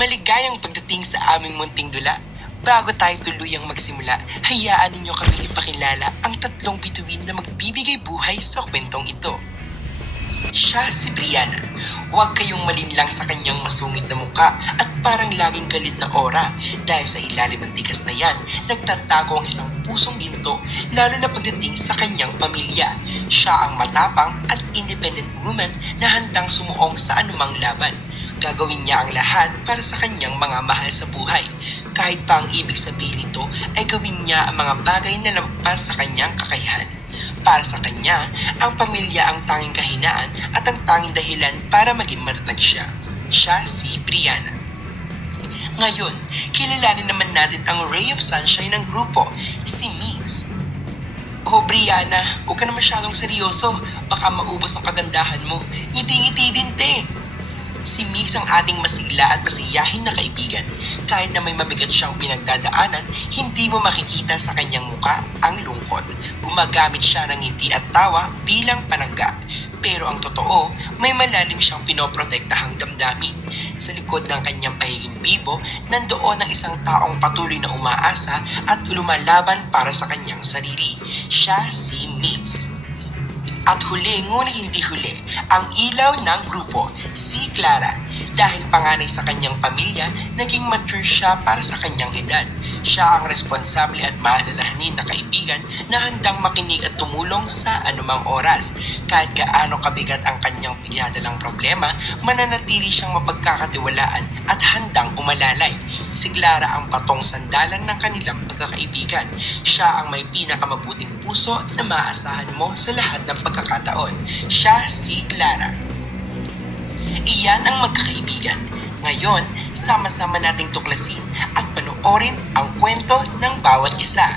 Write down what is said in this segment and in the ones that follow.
Maligayang pagdating sa aming munting dula. Bago tayo tuluyang magsimula, hayaan ninyo kami ipakilala ang tatlong bituin na magbibigay buhay sa kwentong ito. Siya si Brianna. Huwag kayong malinlang sa kanyang masungit na muka at parang laging galit na aura dahil sa ilalim ng tigas na yan, nagtatago ang isang pusong ginto lalo na pagdating sa kanyang pamilya. Siya ang matapang at independent woman na handang sumuong sa anumang laban. Gagawin niya ang lahat para sa kanyang mga mahal sa buhay. Kahit pa ang ibig sabihin nito ay gawin niya ang mga bagay na lampas sa kanyang kakayahan. Para sa kanya, ang pamilya ang tanging kahinaan at ang tanging dahilan para maging matatag siya. Siya si Brianna. Ngayon, kilalanin naman natin ang ray of sunshine ng grupo, si Migs. Oh Brianna, huwag ka na masyadong seryoso. Baka maubos ang kagandahan mo. Ngiti-ngiti din te. Si Migs ang ating masigla at masiyahin na kaibigan. Kahit na may mabigat siyang pinagdadaanan, hindi mo makikita sa kanyang muka ang lungkot. Gumagamit siya ng ngiti at tawa bilang panangga. Pero ang totoo, may malalim siyang pinoprotektahang damdamin. Sa likod ng kanyang pahiging bibo, nandoon ang isang taong patuloy na umaasa at lumalaban para sa kanyang sarili. Siya si Migs. At huli, ngunit hindi huli, ang ilaw ng grupo, si Clara. Dahil panganay sa kanyang pamilya, naging mature siya para sa kanyang edad. Siya ang responsable at maalalahanin na kaibigan na handang makinig at tumulong sa anumang oras. Kahit gaano kabigat ang kanyang pinadalang problema, mananatili siyang mapagkakatiwalaan at handang umalalay. Si Clara ang patong sandalan ng kanilang pagkakaibigan. Siya ang may pinakamabuting puso na maaasahan mo sa lahat ng pagkakataon. Siya si Clara. Iyan ang magkakaibigan. Ngayon, sama-sama nating tuklasin at panoorin ang kwento ng bawat isa.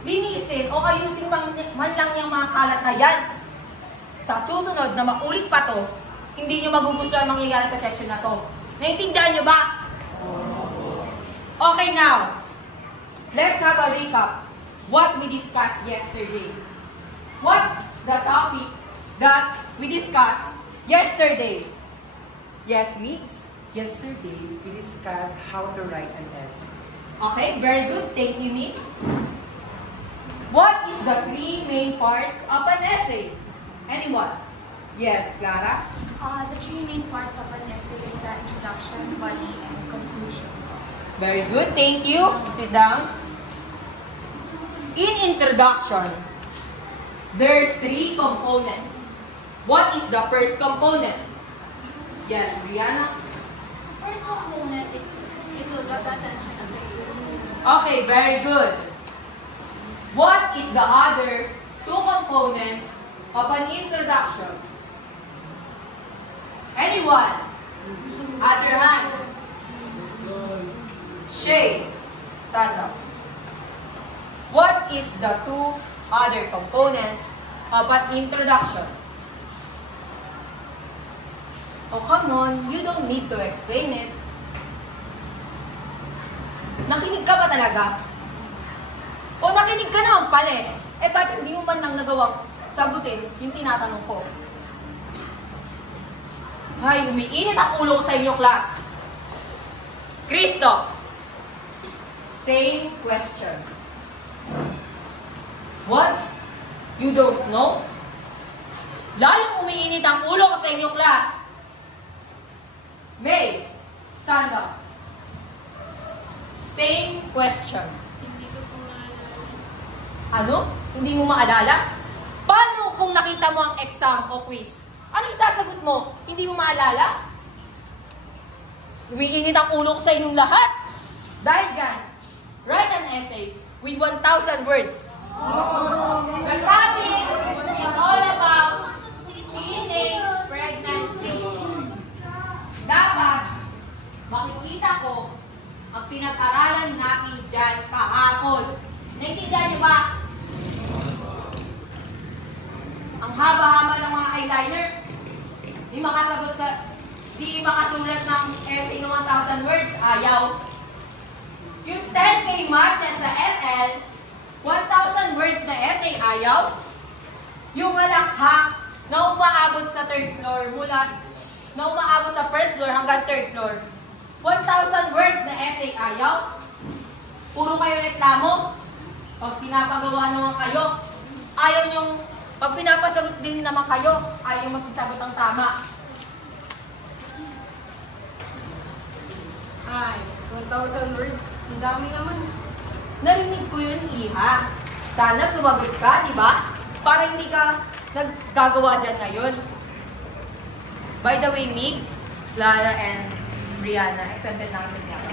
Linisin o ayusin man lang yung mga kalat na yan. Sa susunod na maulit pa to, hindi nyo magugustuhan ang mangyayari sa section na to. Naintindihan nyo ba? Okay, now, let's have a recap what we discussed yesterday. What's the topic that we discussed yesterday? Yes, Migs? Yesterday, we discussed how to write an essay. Okay, very good. Thank you, Migs. What is the three main parts of an essay? Anyone? Yes, Clara? The three main parts of an essay is the introduction, body, and conclusion. Very good, thank you. Sit down. In introduction, there's three components. What is the first component? Yes, Brianna? The first component is it will draw the attention of the reader. Okay, very good. What is the other two components of an introduction? Anyone? Other hands. Shay, stand up. What is the two other components of an introduction? Oh, come on. You don't need to explain it. Nakinig ka ba talaga? O nakinig ka naman pala eh. Eh, ba't hindi mo man lang nagawang sagutin yung tinatanong ko? Ay, umiinit ang ulo ko sa inyo, class. Kristo, same question. What? You don't know? Lalong umiinit ang ulo ko sa inyo, class. May, stand up. Same question. Hindi ko po maalala. Ano? Hindi mo maalala? Paano kung nakita mo ang exam o quiz? Ano isasagot mo? Hindi mo maalala? Umiinit ang ulo ko sa inyong lahat. Dahil dyan, write an essay with 1,000 words. The topic is all about teenage pregnancy. Dapat makikita ko ang pinag-aralan natin dyan kahapon. Naintindihan niyo ba? Ang haba-haba ng mga eyeliner. Di makasulat ng essay ng 1,000 words. Ayaw. Yung 10K matcha sa ML, 1,000 words na essay, ayaw. Yung malakhak na umaabot sa third floor, na umaabot sa first floor hanggang third floor, 1,000 words na essay, ayaw. Puro kayo reklamo. Pag pinapagawa naman kayo, ayaw nyong, pag pinapasagot din naman kayo, ayaw magsasagot ang tama. Ay, 1,000 words. Ang dami naman. Narinig ko yun, Iha. Sana sumagot ka, di ba? Para hindi ka naggagawa dyan ngayon. By the way, Migs, Clara, and Brianna, exempted na sa tiyakan.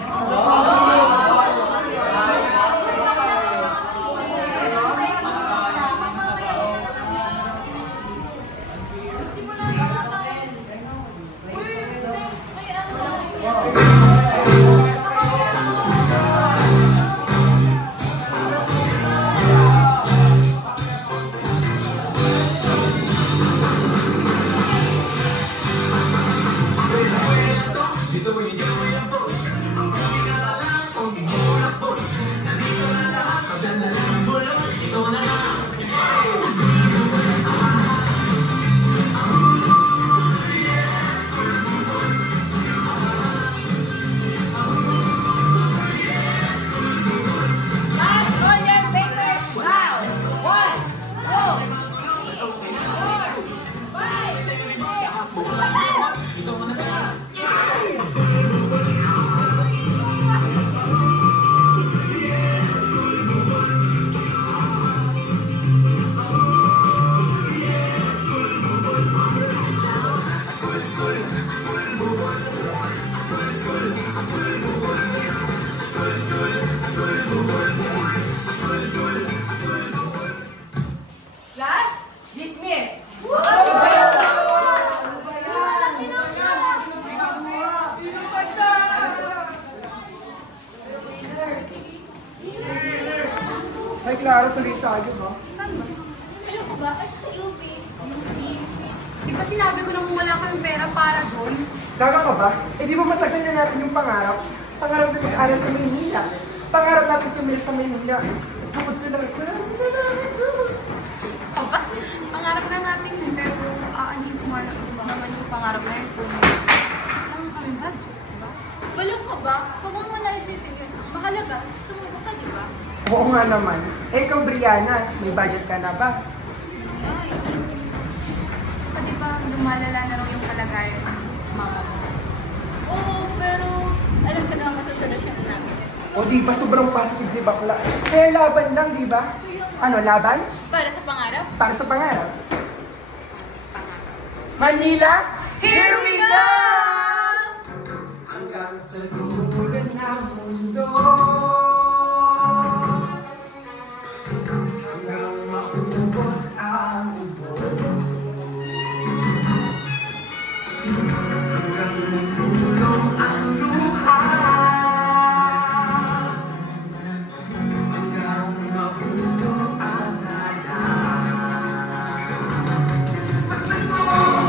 Ay, Clara, tuloy tayo, ba? Saan ba? Ano ko ba? Ay, sa UP. Di ba sinabi ko nang wala kang pera para doon? Gaga ka ba? Eh, di ba matagal na natin yung pangarap? Pangarap na mag-aral sa Maynila. Pangarap natin tumili sa Maynila. Bukod sa lang, wala namin doon. O ba? Pangarap na natin yun, pero aanhin ko naman yung pangarap na yun kung walang kami budget, di ba? Walang ka ba? Huwag mo muna isipin yun. Mahalaga, sumuko ka, di ba? Oo nga naman. Eh, ikaw, Brianna, may budget ka na ba? Ay. Tsaka di ba, lumalala na raw yung kalagayan ng mama mo? Oo, pero alam ka naman masasolusyon namin. O di ba, sobrang positive, di bakla? Kaya laban lang, di ba? Ano, laban? Para sa pangarap? Para sa pangarap. Pangarap. Manila, Here we go! hanggang sa dulo ng mundo. Hanggang maubos ang mundo. Hanggang magulong ang luha. Hanggang maubos ang Pasman mo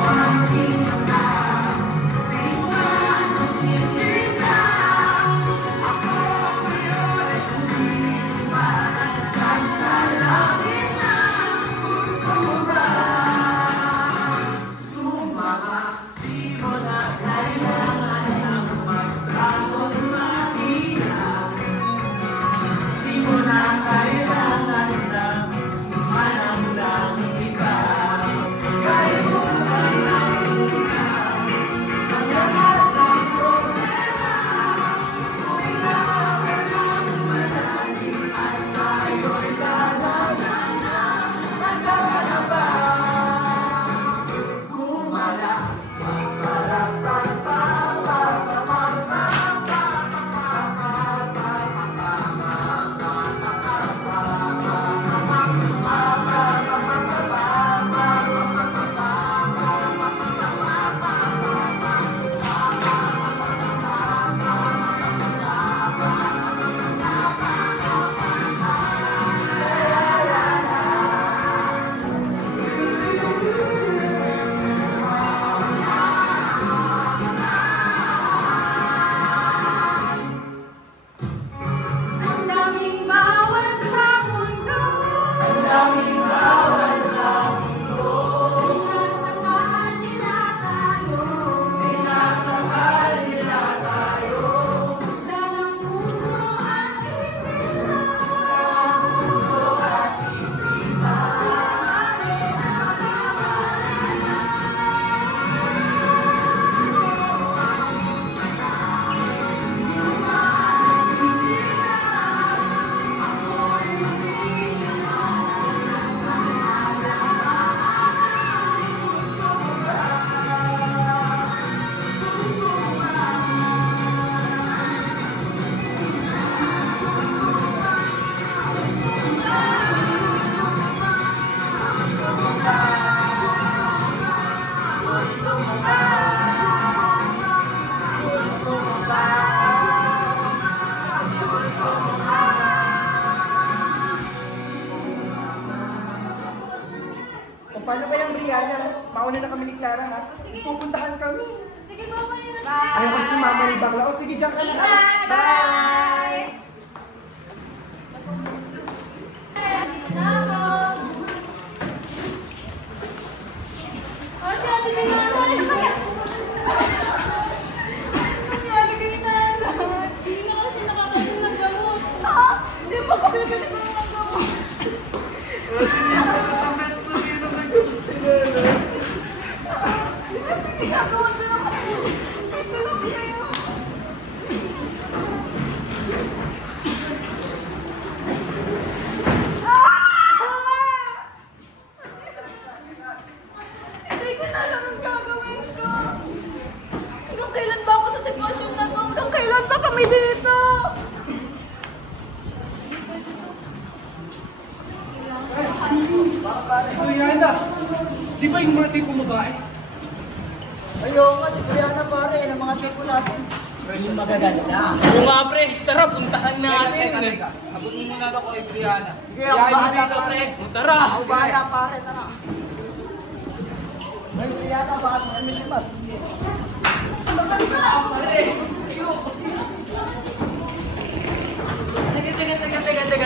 ang Paano ba yung Brianna? Mauna na kami ni Clara, ha? Sige. Pupuntahan kami. Sige, bye-bye na. Ayaw kasi mama ni Bakla. O sige, diyan ka na. Bye! Bye! Dito na ako. Ate, ate, si nanay. Nangyari kay nanay. Hindi na kasi nakakainom ng gamot. Ha? Hindi pa kami ganito ng gamot. Sige, gagawa na naman. Ito lang kayo. Hindi ko na alam ang gagawin ko. Hanggang kailan ba ako sa sitwasyon na to? Hanggang kailan ba kami dito? Brianna, di ba yung mga tipong babae? Ayun nga, si Brianna pare, ng mga tipo natin. Yung magaganda. Oo nga pre, tara puntahan natin. Teka. Abot mo muna ako kay Brianna. Sige, ako Yayin mo bahala, dito pare. pre. O, tara. Ako bahala pare, tara. Ay, Brianna, baka gusto mo si Matt.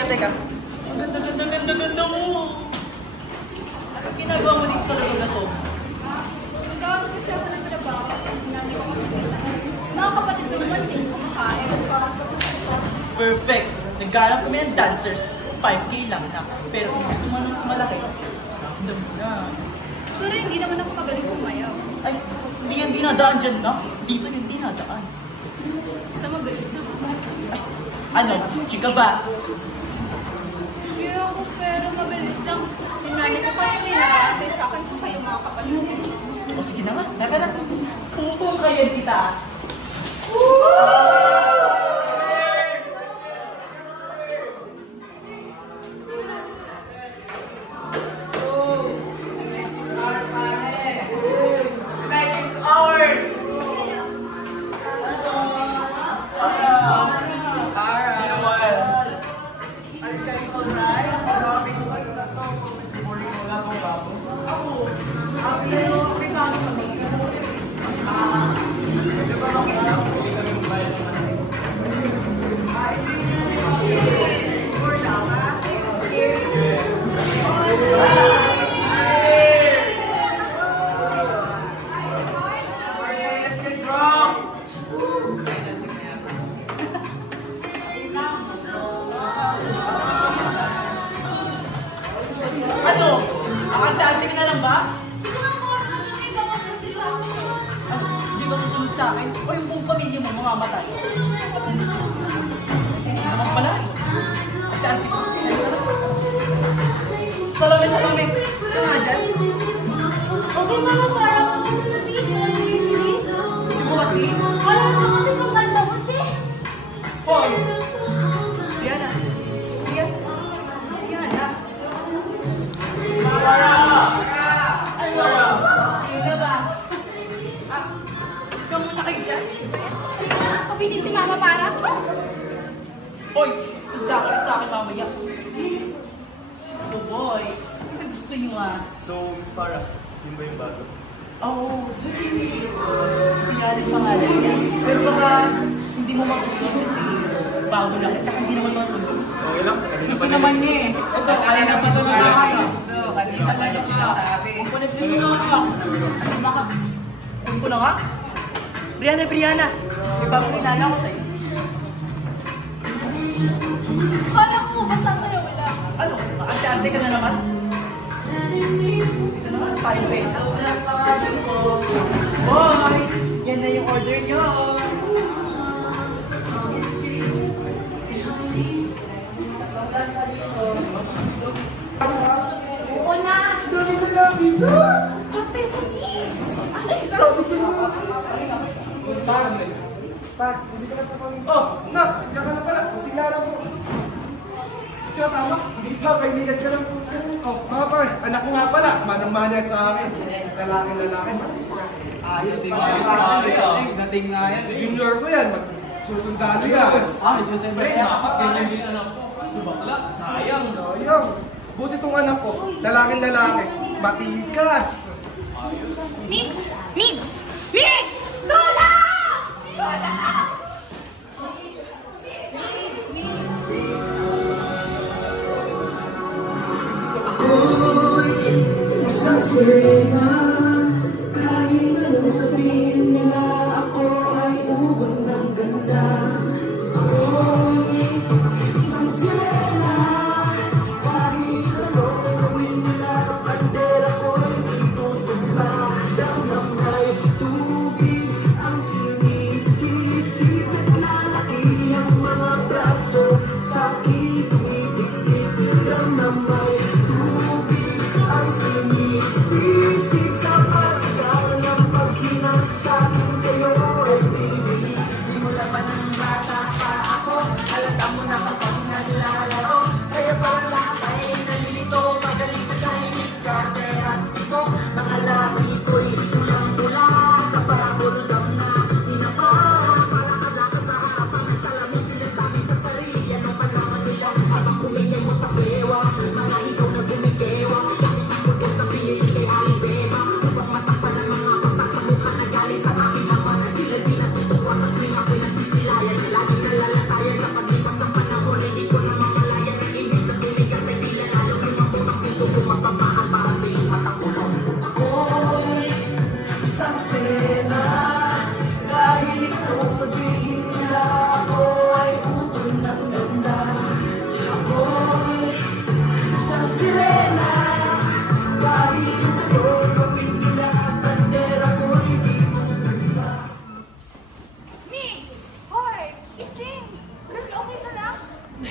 Teka. Ang ganda mo. Anong ginagawa mo dito sa lugar na to? Magkakaroon kasi ako ng trabaho. Nanay ko kasi mga kapatid ko naman din kumakain. Perfect. Nagkaroon kami ng dancers. 5K lang na. Pero kung gusto mo nang sumalaki, ramdam mo na. Pero hindi naman ako magaling sumayaw. Ay, hindi yan dinadaan dyan na. Dito yung dinadaan. Basta mabilis na ako. Ano? Chika ba? Hindi ako, pero mabilis lang. Hinali ko kasi nila ate sa akin tsaka yung mga kapatid. O sige na nga, naka na. Pupong kayo kita. Ano? Akante-ante ka na lang ba? Hindi naman ako hindi ba masusunod sa akin eh. Ano? Hindi ba susunod sa akin? O yung buong pamilya mo mamamatay? Naman pala. Akante-ante ko. Salome, Salome. Gusto nga dyan? Okay mama, parang ako na nabigay. Gusto mo kasi? Parang ako kasi maganda mo siya. Hoy! Rihanna. Rihanna. Rihanna. Para! Ay, para! Tingin na ba? Ah, gusto mo muna kayo dyan? Kapitin si mama para. Hoy! Punta kayo sa akin mamaya. So boys, ano gusto nyo ah? So, Miss Farah, yun ba yung bago? Oo. Rihanna yung pangalan niya. Pero baka hindi mo magustuhan kasi bago lang. At saka hindi naman matulog. Okay lang, kanina Gusto pa naman niya eh. Ito, kanina pa ito Sige. Kanina pa niya sinasabi. Panagin mo na ako. Ano ba ka? Ayun ko na nga. Brianna, Brianna. May papakilala ako sa'yo. Kala ko ba sasayaw lang? Ano? Makante-ante ka na naman? Ito naman, 5 pesos. Boys! Yan na yung order nyo. Oo na. Dami ko lang dito. Kape mo, Nix. Pa, hindi ka na pa kami. Oh, nak, yan ka na pala. Siglara mo. Siya, tama? Hindi pa, kaibigan ka lang po. Oh, mga pa, anak ko nga pala. Manang-mana sa akin. Lalaki. Ayos, ayos. Dating nga yan. Junior ko yan. Susundalo yan. Siyempre, dapat ganyan din anak ko. Subakla, sayang. Sayang. Buti tong anak ko. Lalaki. Matikas. Mix! Mix! Mix! Lola! Lola! Isang sirena, kahit anong sabihin nila, ako ay ubod ng ganda. Ako'y isang sirena, kahit anong gawin nila, ang kandela ko'y itutumba. Daw ng may tubig ang sinisisip, naglalaki ang mga braso, sa'kin tumitigil. Daw ng may tubig ang sinisisip,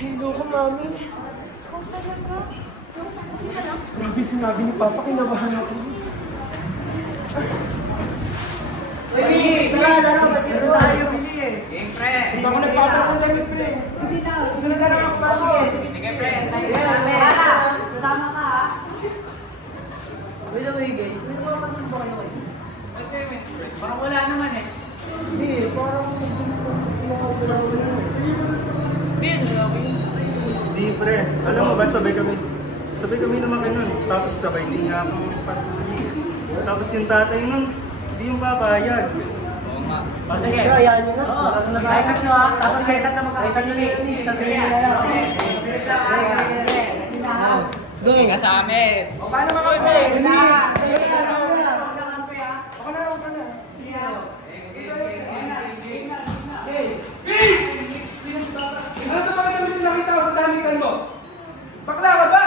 Hello ko, Mami. Ikaw talaga? Grabe sinabi ni Papa, kinabahan ako. Uy, Mix! Tara, laro, basketball! Tayo, bilis. Game, pre. Hindi ako nagpapalang damit, pre. Sige na. Susunod na lang ako pa. Sige, pre. Tayo namin. Sama ka ha. By the way, guys, may napapansin ba kayo kayo? Parang wala naman eh. Hindi, parang pinakawala-wala na. Hindi, pre. Alam mo ba, sabay kami naman nun. Tapos sabay din nga akong patuli. Tapos yung tatay nun, hindi yung papayag. Oo nga. Sige, bro, yan nyo na. Kahit tatlo ha. Tapos kahit tatlo makakita nyo Sabihin nyo na lang. Go! Ka sa amin! O, paano mga pre? Mix! Ano ito mga damit na nakita ko sa damitan mo? Bakla ka ba?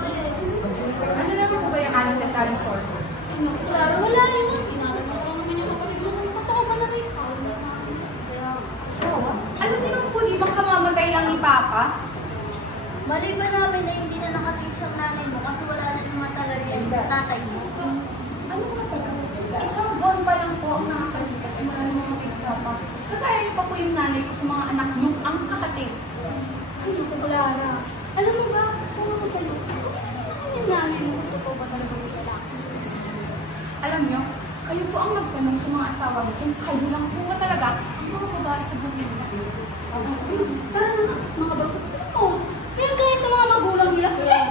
Ano naman po ba yung alam na sa aling sort? Claro, wala yun. Tinatanong ko lang naman yung kapatid mo kung totoo ba na may asawa. Asawa? Alam niyo naman po, di ba kamamatay lang ni Papa? Malay ba namin na hindi na nakatiis ang nanay mo kasi wala na yung mga talagang tatay mo? Ano ba ba? Isang buwan pa lang po ang nakakalipas mula nung mga si Papa. Nagkaya niyo pa po yung nanay ko sa mga anak niyong ang kapatid. Ay, naku, Clara. Alam mo ba, kung ako sa'yo, yung nanay mo kung totoo ba talaga may lalaki? Alam niyo, kayo po ang nagtanong sa mga asawa mo kung kayo lang po ba talaga ang mga babae sa buhay nila. Tapos, tara na, mga bastos mo. Kaya kaya sa mga magulang nila. Check!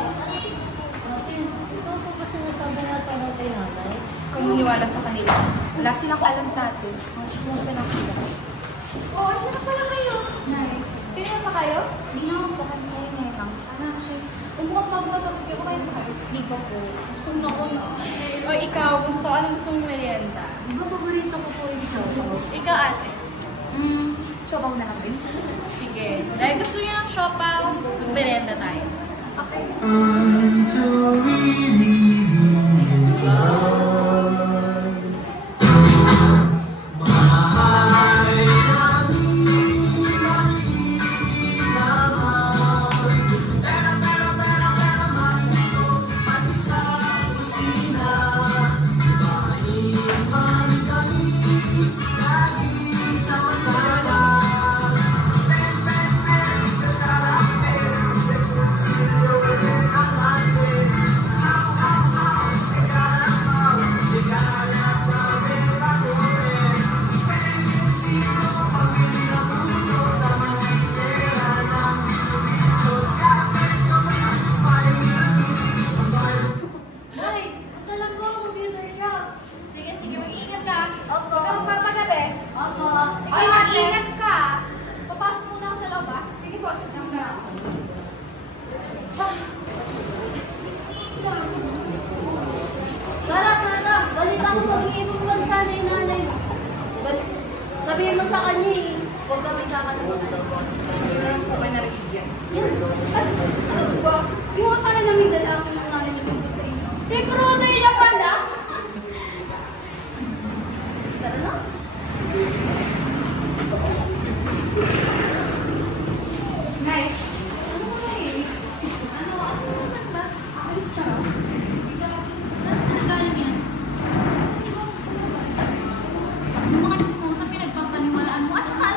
Ikaw po ba sinasabi na tanong kay nanay? Kung maniwala sa kanila, wala silang alam sa atin. Ang chismosa lang sila. Oo, sino pala kayo? Nay, Pina pa kayo? hindi naman po kayo ngayon ngayon lang. Umukhang magpapagod kayo kayo pa kayo? Hindi po po. Gusto na ko na. O ikaw, kung so anong gusto mong merienda? Di ba paborito ko po yung chow? Ikaw ate. Chow na lang din. Sige. Dahil gusto niyo ng siopaw, mag-merienda tayo. Okay. Ay, punta lang po ang computer shop. Sige, sige, mag-iingat ka. Opo. Huwag ka magpapagabi. Opo. Ay, mag-ingat ka! Papasok muna ako sa loob, ah. Sige po, sasama na ako. Clara, Clara, balita ko mag-iipon lang sana yung nanay. Sabihin mo sa kanya eh, huwag kami kakalimutan. Hindi na lang po ba na-receive yan? Yes. Ano po ba? Yung akala namin lalaki ng nanay mo tungkol sa inyo. Eh, corona niya pala! Tara na. Nay, Ano mo na eh? Ano naman ba? alis ka. Saan galing yan? Chismosa sa labas. Yung mga chismosa pinagpapaniwalaan mo. At saka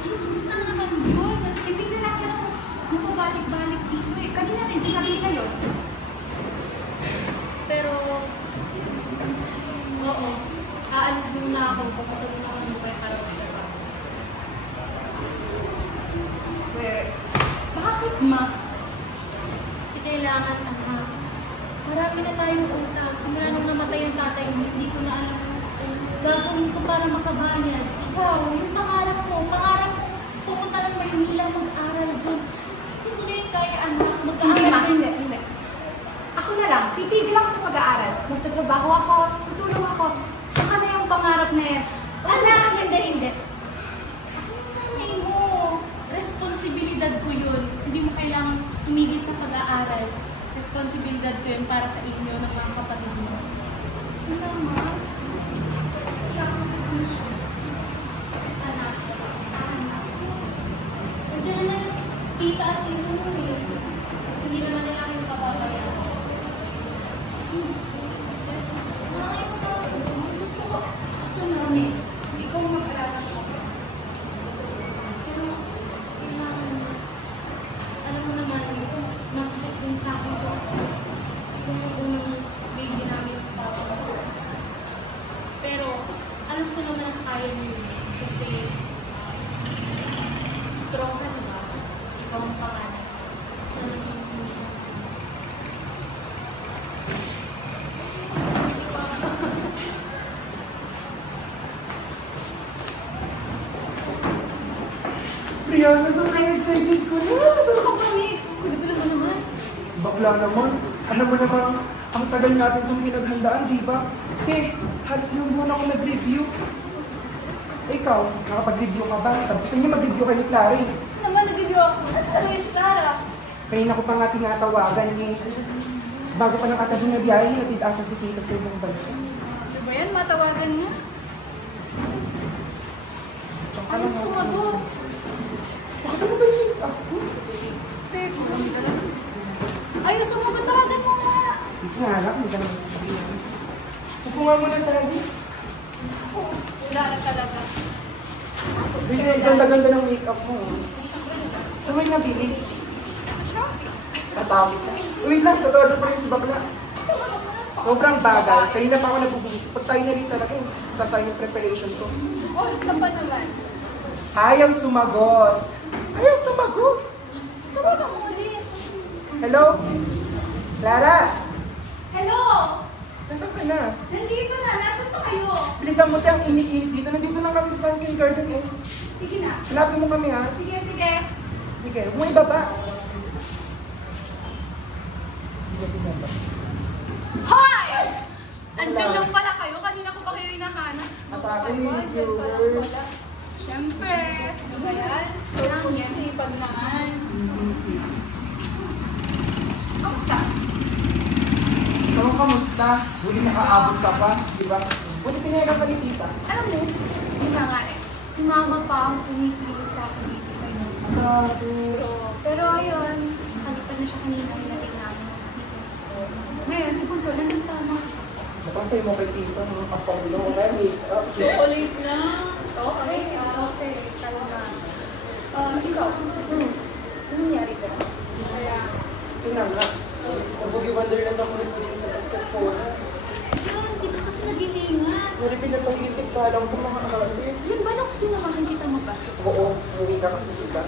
chismis lang naman yun. Hindi na lang ako mapabalik-balik dito eh. Kanina rin, sinabi nila yun. Pero, oo. Aalis din na ako. Pupunta din ako ng Dubai para magtrabaho. Bakit ma? Kasi kailangan, anak. Marami na tayong utang. Simula nung namatay yung tatay mo, hindi ko na alam kung gagawin ko para makabayad. Ikaw, yung pangarap mo pupunta ng Maynila, mag-aral doon. Hindi mo na yung kaya, anak. Hindi ma, Mag-aaral. hindi. Ako na lang, titigil ako sa pag-aaral. Magtatrabaho ako, tutulong ako. Saka na yung pangarap na yan. Anak, hindi. Nanay mo, responsibilidad ko yun. Hindi mo kailangan tumigil sa pag-aaral. Responsibilidad ko yun para sa inyo ng mga kapatid mo. Ano naman? Diyan na lang, tita at tito mo eh. Hindi naman nila kayo kababayan. Gusto namin. Ikaw mag-alakas ako. Pero, alam mo naman, masakit din sa akin ko. Kung yung unang baby namin yung papa ko. Pero, alam ko naman na kaya niyo yun. Kasi, strong ka diba? Ikaw ang panganay. Brianna, sobrang excited ko na. Saan ka ba, Mix? Pwede mo naman. Bakla naman. Alam mo naman, ang tagal natin itong pinaghandaan, di ba? Halos hindi mo na ako nag-review. Ikaw, nakapag-review ka ba? Sabi ko sa inyo mag-review ka ni Clary. Naman, nag-review ako. Nasaan ba yung si Clara? Kanina ko pa nga tinatawagan eh. Bago pa nakatabi na biyahe, natid asa si Tita sa ibang bansa. Ano ba yan? Matawagan mo? Ayaw sumagot. Bakit ano ba yung ako? Teko. Ayaw sumagot, tawagan mo nga. Hindi nga alam, hindi ka naman sabihin. Upo nga muna tayo. Wala na talaga. Ganda-ganda ng make-up mo. Saan mo yung nabili? Katawid na. Wait lang, totoo pa rin si Bakla. Sobrang bagal. Kanina pa ako nagbubulis. Pag tayo na rin talaga, sasayang yung preparation ko. Oh, ka pa naman. Ayaw sumagot. Ayaw sumagot. Tawagan mo ulit. Hello? Clara? Hello! Nasaan ka na? Nandito na. Nasaan pa kayo? Bilisan mo tayo ang init-init dito. Nandito lang kami sa Sunken Garden eh. Sige na. Hanapin mo kami ha. Sige, sige. Sige, huwag mo ibaba. Hoy! Andiyan lang pala kayo. Kanina ko pa kayo hinahanap. Atake Ay, ni andiyan ka lang viewers. pala. Siyempre. Ano ba yan? Lang yan. Sipag naman. Kamusta? Kamusta? Buti nakaabot ka pa, di ba? Buti pinayagan pa ni Tita. Alam mo, yun na nga eh. Si Mama pa ang pumipilit sa akin dito sa inyo. Pero ayun, nakalipan na siya kanina. Hinating namin ni Punso. Ngayon, si Punso nandun sa mga Napasay mo kay Tita, mga ka-follow, kaya make-up. chocolate na. Okay, okay. Talaga. Ikaw, ano nangyari dyan? Ito na nga. Nag-boogie wonderland ako rin din sa basketball. Yun, hindi ka kasi nag-iingat. Naripin na pag-itik ka lang po mga ate. Yun ba nang sinamahan kita mag-basketball? Oo, umuwi ka kasi diba?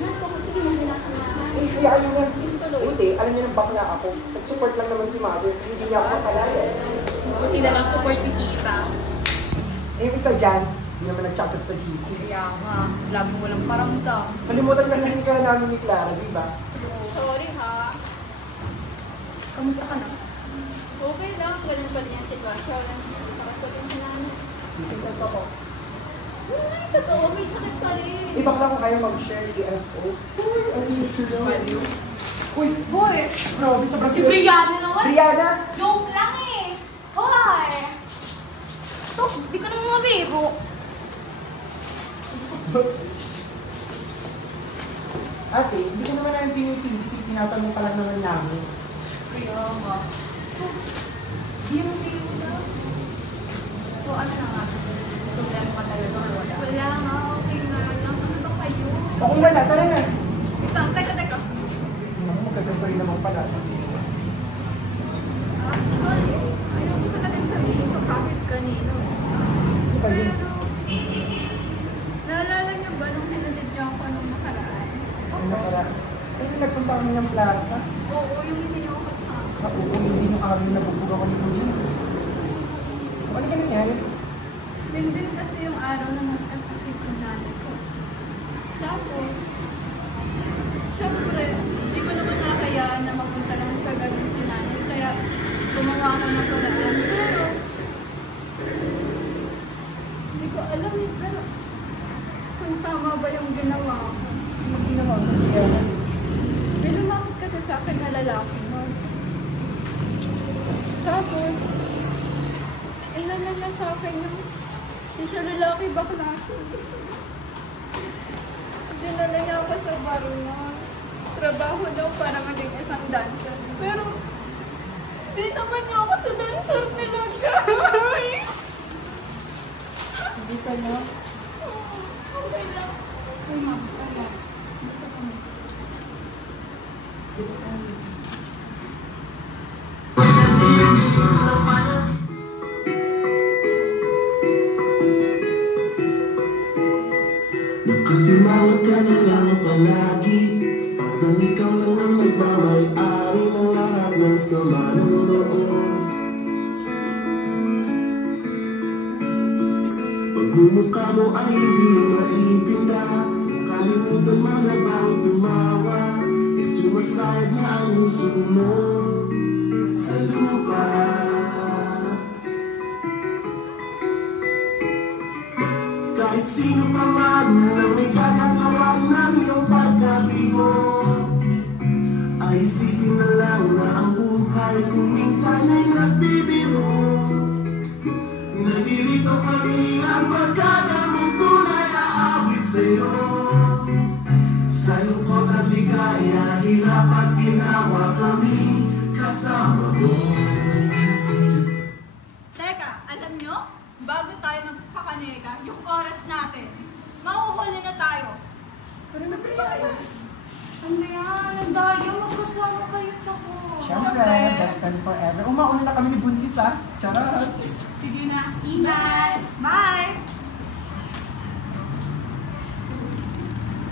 Nato, sige na sinasamahan. Eh, kaya ano na. Hindi, alam niyo ng bakla ako. Nag-support lang naman si Mother. Hindi niya ako makalayas. Buti na lang support si Tita. Eh, yung isa dyan, hindi naman nag-chat sa GC. Kaya nga, lagi mo lang paramdam. Kalimutan ka na rin ka namin ni Clara, di ba? Sorry ha. Kamusta ka na? Okay lang. Ganun pa din yung sitwasyon. Sakit ko din sa namin. Hindi totoo. Ay, totoo, may sakit pa rin. Eh, bakla ko kayo mag-share DFO. Uy, ano yung Value. Uy, Boy, grabe, sobrang si Brianna naman. Brianna! Joke lang eh. Hoy! Ito, di ka naman mabiro. Ate, hindi ko naman namin pinipili. Tinatanong pa lang naman namin. Kaya nga. Di mo biro na. So, ano na nga? Problema ka talaga or wala? Wala nga. Okay nga lang. Ano ba kayo? O kung wala, tara na. Teka. Ano, magaganda rin naman pala. Actually, ayaw ko na din sabihin ko kahit kanino. Pero, naalala niyo ba nung pinatid niyo ako nung nakaraan? Ano na para? Eh, nagpunta kami ng plaza. Oo, yung hindi niyo ako kasama. Oo, hindi nung araw na nabugbog ako ni Kuya. Ano ka nangyari? Yun din kasi yung araw na nagkasakit yung nanay ko. Tapos, syempre, hindi ko naman nakakayaan na mapunta lang sa ganun si nanay gumawa ako ng paraan. Pero, hindi ko alam pero kung tama ba yung ginawa ko. Anong ginawa mo, Brianna? May lumapit kasi sa akin na lalaki mo. Tapos, inala niya sa akin yung hindi siya lalaki bakla siya. Dinala niya ako sa bar niya. Trabaho daw para maging isang dancer. Pero, di naman niya ako sa dancer nilagay. Hindi ka na. Okay lang. Okay, ma'am. Tama. Nakasimangot ka na lang palagi, parang ikaw lang ang nagmamay-ari ng lahat ng sama ng loob. Pagmumukha mo ay hindi maipinda, kalimutan man na bang tumawa, sumasayad na ang puso mo sa lupa. Kahit sino pa man na may gagagawa ng iyong pagkabigo, ay isipin na lang na ang buhay kung minsan ay nagbibiro. Nandito kami ang magkadaming tunay na awit sa'yo. Sa lungkot at ligaya, hirap at ginawa kami kasama mo. Teka, alam nyo? Bago tayo magpakanega, yung oras natin, mahuhuli na tayo. Pero na Brianna. Ano yan? Ang dayo, magkasama kayo sa ko. Siyempre, best friends forever. Umauna na kami ni Buntis, ha? Charot! Sige na, ingat! Bye!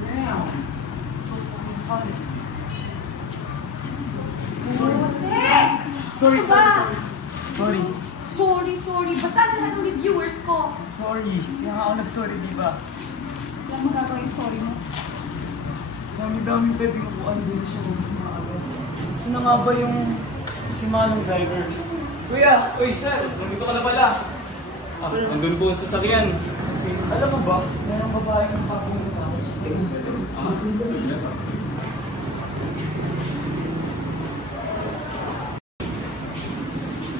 Damn! So fucking funny. Sotek! Sorry, Ano sorry, ba? sorry. Sorry. Sorry. Basta lahat ng reviewers ko. Sorry. Kaya nga ako nag-sorry, di ba? Alam mo gagawin yung sorry mo. Dami-dami pwede ko kung ano din siya mag-maagal. Sino nga ba yung si Manong driver? Kuya! Uy, sir, nandito ka na pala. Nandun po sa sasakyan. Alam mo ba, mayroong babae ng papunta sa akin.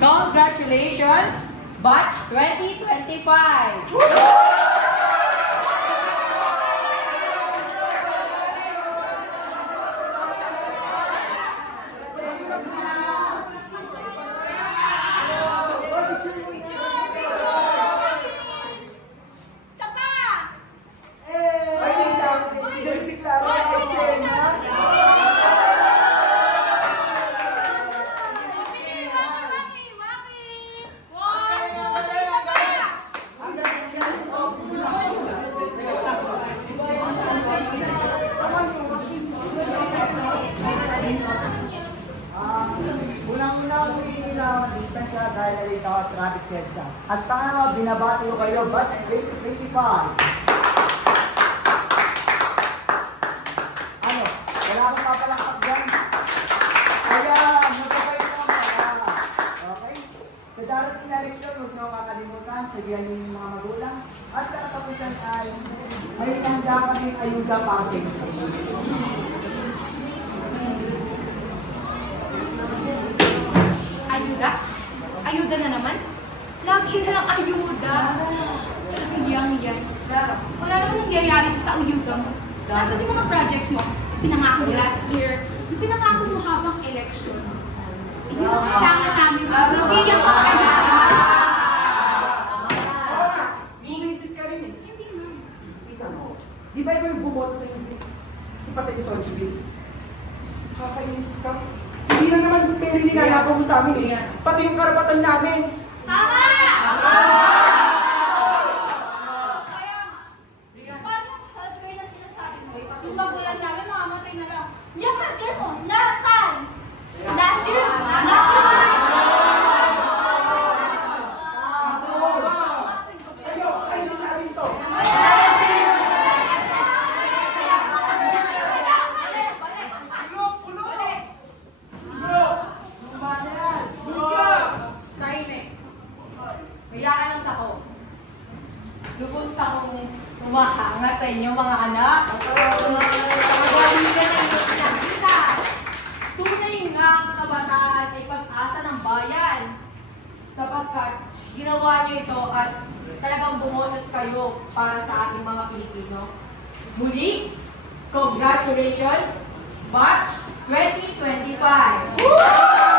Congratulations, Batch 2025! Dahil nalito ako traffic setsa. At pangalawa, binabati ko kayo, Batch 2025. Ano? Wala akong papalakap dyan. Kaya, magkapay ko mga. Okay? Sa darating na leksyon, huwag niyo makakalimutan, sabihan niyo yung mga magulang. At sa katapusan ay, may handa kaming ayuda para sa inyo. Ayuda? Ayuda na naman? Lagi na lang ayuda. Sayang yan. Wala naman nangyayari ito sa ayuda mo. Nasa di mga projects mo, pinangako mo last year, yung pinangako mo habang election. Hindi mo kailangan namin mabigyan ka ayuda. Inisip ka rin eh. Hindi man. Ikaw mo. Di ba ikaw yung bumoto sa hindi? Di pa sa Isolchi Bill? Kakainis ka. Hindi lang naman pera nilalakaw mo sa amin. Pati yung karapatan namin. Tama! Paano healthcare na sinasabi mo? Yung magulang namin, mamamatay na lang. Yung healthcare mo, nasaan? Last year? Kayo, ayusin natin to. humahanga sa inyo mga anak. Magaling ka na inyong pinagkita. Tunay nga ang kabataan ay pag-asa ng bayan. Sapagkat ginawa niyo ito at talagang bumoses kayo para sa ating mga Pilipino. Muli, congratulations, March 2025!